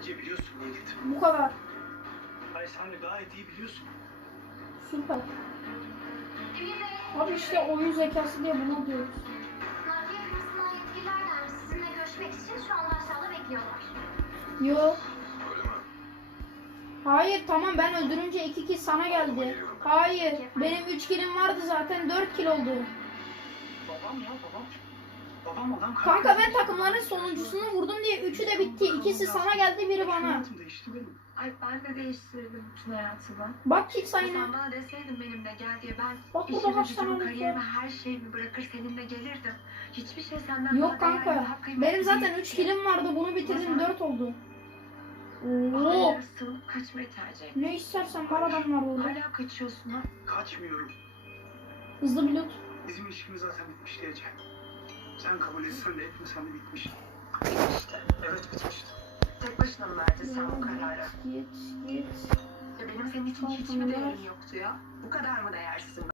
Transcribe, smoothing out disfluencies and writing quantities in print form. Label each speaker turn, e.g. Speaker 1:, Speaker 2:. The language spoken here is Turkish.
Speaker 1: Bence biliyorsun niye gittim.
Speaker 2: Bu kadar.
Speaker 1: Hayır sen de gayet iyi biliyorsun.
Speaker 2: Süper.
Speaker 3: Emir Bey,
Speaker 2: Abi işte oyun zekası diye bunu diyoruz.
Speaker 3: nakliye firmasından yetkililer gelmiş. Sizinle görüşmek için şu anda aşağıda bekliyorlar.
Speaker 2: Yo.
Speaker 1: Öyle mi?
Speaker 2: Hayır tamam, ben öldürünce 2 kill sana geldi. Hayır, benim 3 killim vardı zaten, 4 kill oldu.
Speaker 1: Babam ya babam. Babam adam
Speaker 2: Kanka ben takımların sonuncusunu vurdum diye 3'ü de bitti. İkisi sana geldi, biri bana.
Speaker 1: Hayatım değişti benim.
Speaker 4: Ay ben de değiştirdim bütün hayatımı.
Speaker 2: Bak kill
Speaker 4: Sen
Speaker 2: sayını.
Speaker 4: bana deseydin benimle gel diye ben
Speaker 2: Bak burada
Speaker 4: işimi,
Speaker 2: kaç
Speaker 4: gücümü,
Speaker 2: tane
Speaker 4: kariyerimi,
Speaker 2: var.
Speaker 4: her şeyimi bırakır seninle gelirdim. Hiçbir şey senden
Speaker 2: Yok
Speaker 4: daha değerli,
Speaker 2: kanka.
Speaker 4: daha kıymetli
Speaker 2: Benim zaten
Speaker 4: değil
Speaker 2: 3
Speaker 4: ki.
Speaker 2: killim vardı. Bunu bitirdim, 4 oldu. Oo.
Speaker 4: Hala sığınıp kaçmayı tercih et.
Speaker 2: Ne istersen var, adamlar burada.
Speaker 4: Hala kaçıyorsun ha.
Speaker 1: Kaçmıyorum.
Speaker 2: Hızlı pilot.
Speaker 1: Bizim ilişkimiz zaten bitmişti Ece. Sen kabul etsen de etmesen de bitmiş.
Speaker 4: Bitmişti.
Speaker 1: Evet bitmişti.
Speaker 4: Tek başına mı verdin sen bu kararı?
Speaker 2: Git.
Speaker 4: Ya benim senin için hiç mi değerim yoktu ya? Bu kadar mı değersizim?